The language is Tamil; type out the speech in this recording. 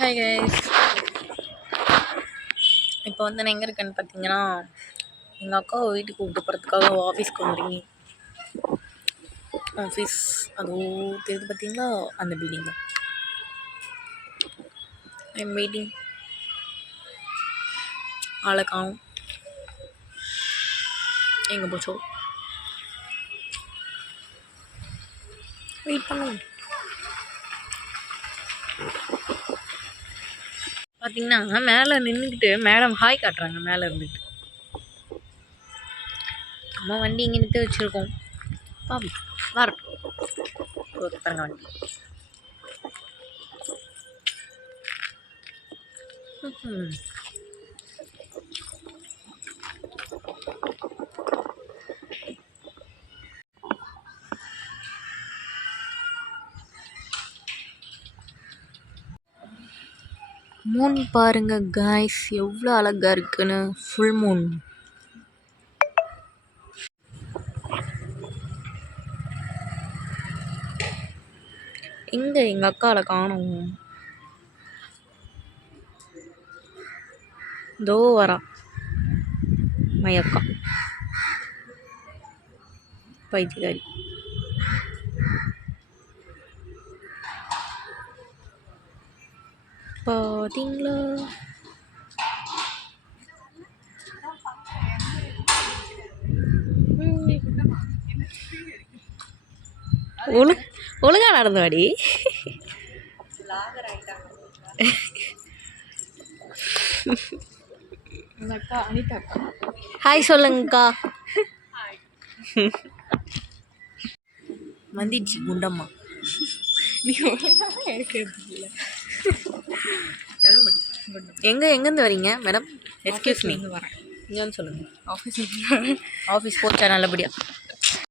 ஹாய் கைஸ், இப்போ வந்து நான் எங்கே இருக்கேன்னு பார்த்தீங்கன்னா, எங்கள் அக்காவை வீட்டுக்கு கூப்பிட்டு போகிறதுக்காக ஆஃபீஸ்க்கு வந்துருங்க. ஆஃபீஸ் அதுவும் தெரியுது பார்த்தீங்களா, அந்த பில்டிங் தான். I am waiting. ஆளை காணும், எங்கே போச்சோ, வெயிட் பண்ணுவோம். பார்த்தீங்கன்னா மேலே நின்றுக்கிட்டு மேடம் ஹாய் காட்டுறாங்க. மேலே இருந்துக்கிட்டு நம்ம வண்டி இங்கே நிறுத்தி வச்சுருக்கோம். வரட்டும் பாருங்க வண்டி. மூன் பாருங்க காய்ஸ், எவ்வளோ அழகா இருக்குன்னு. Full Moon. எங்கள் அக்காவை காணும். தோ வரா மை அக்கா, பைத்தியக்காரி. பார்த்தீங்களா, ஒழுங்கா நடந்து வாடி. ஹாய் சொல்லுங்கக்கா. வந்துடுச்சு குண்டம்மா. எங்கேருந்து வரீங்க மேடம்? எக்ஸ்கியூஸ் மீ, வரேன். இங்கேன்னு சொல்லுங்கள். ஆஃபீஸ் போச்சா நல்லபடியா?